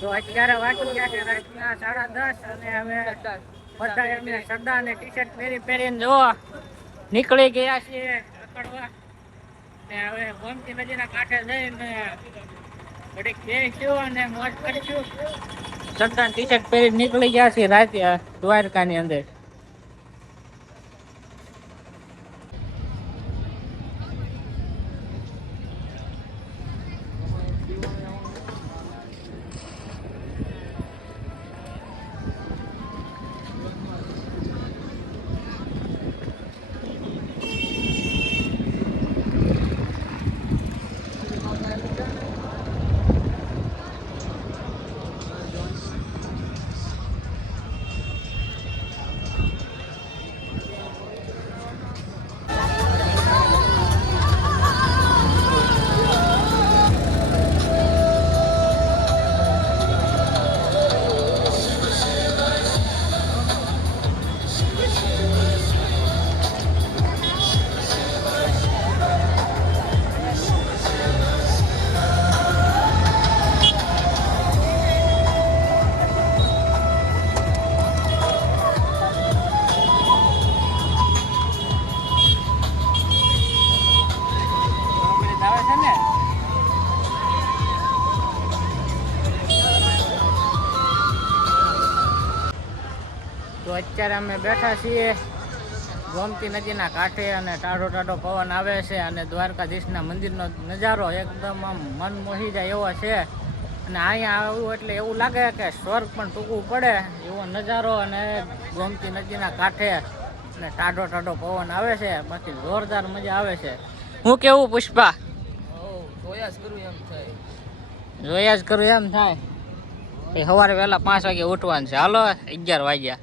તો અત્યારે વાગી ગયા છે રાતના 10:30 અને હવે બધા એમને સરદાર ને ટી-શર્ટ પહેરીને જો નીકળી ગયા છે રખડવા. ને હવે ગોમતી નદીના કાંઠે જઈને ઘડીક બેસીશું અને મોજ કરીશું. સરદાર ટી-શર્ટ પહેરીને નીકળી ગયા છે રાતે દ્વારકાની અંદર. તો અત્યારે અમે બેઠા છીએ ગોમતી નદીના કાંઠે અને ટાઢો પવન આવે છે અને દ્વારકાધીશના મંદિરનો નજારો એકદમ આમ મન મોહી જાય એવો છે. અને અહીંયા આવું એટલે એવું લાગે કે સ્વર્ગ પણ ટૂંકવું પડે એવો નજારો. અને ગોમતી નદીના કાંઠે અને ટાઢો પવન આવે છે, બાકી જોરદાર મજા આવે છે. હું કેવું પુષ્પા? જોયા જ કરું એમ થાય. સવારે વહેલા 5 વાગે ઉઠવાનું છે. હાલો 11 વાગ્યા.